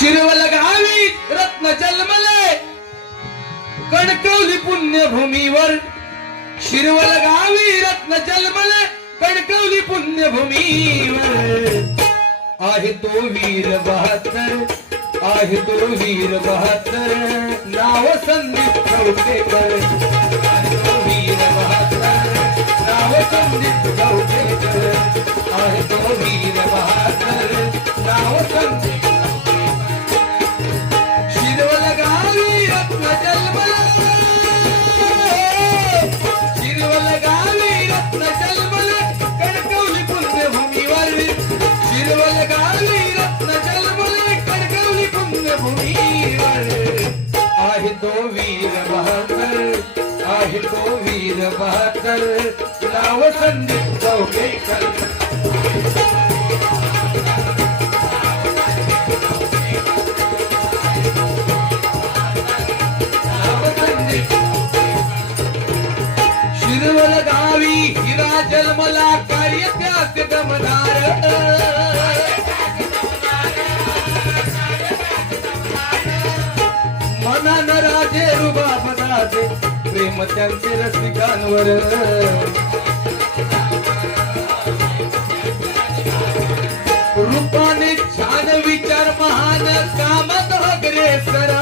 शिरवल गावी रत्न जन्मले कणकवली पुण्यभूमीवर. शिरवल गावी रत्न जन्मले कणकवली पुण्यभूमीवर. आहे तो वीर बहात्तर आहे तो वीर बहात्तर. नाव संदीप चौकेकर आहे तो वीर बहात्तर. नाव संदीप चौकेकर आहे तो वीर बहात्तर. नाव संदीप बहादर आहे संदीप चौकेकर शिरवल गावी हिरा जन्मला कार्य त्याचे दमदार मनान राजे रुबाबदाचे प्रेम त्यांचे रसिकांवर. रूपाने छान विचार महान कामत अग्रेसर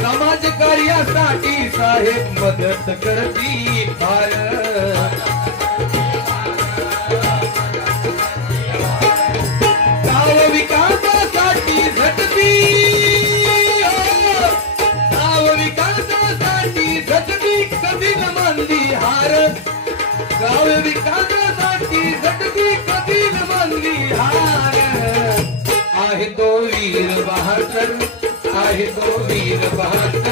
समाज कार्यासाठी साहेब मदत करती फार. गाव विकासासाठी झटती कधी मानली हार. आहे तो वीर बहादर आहे तो वीर बहादर.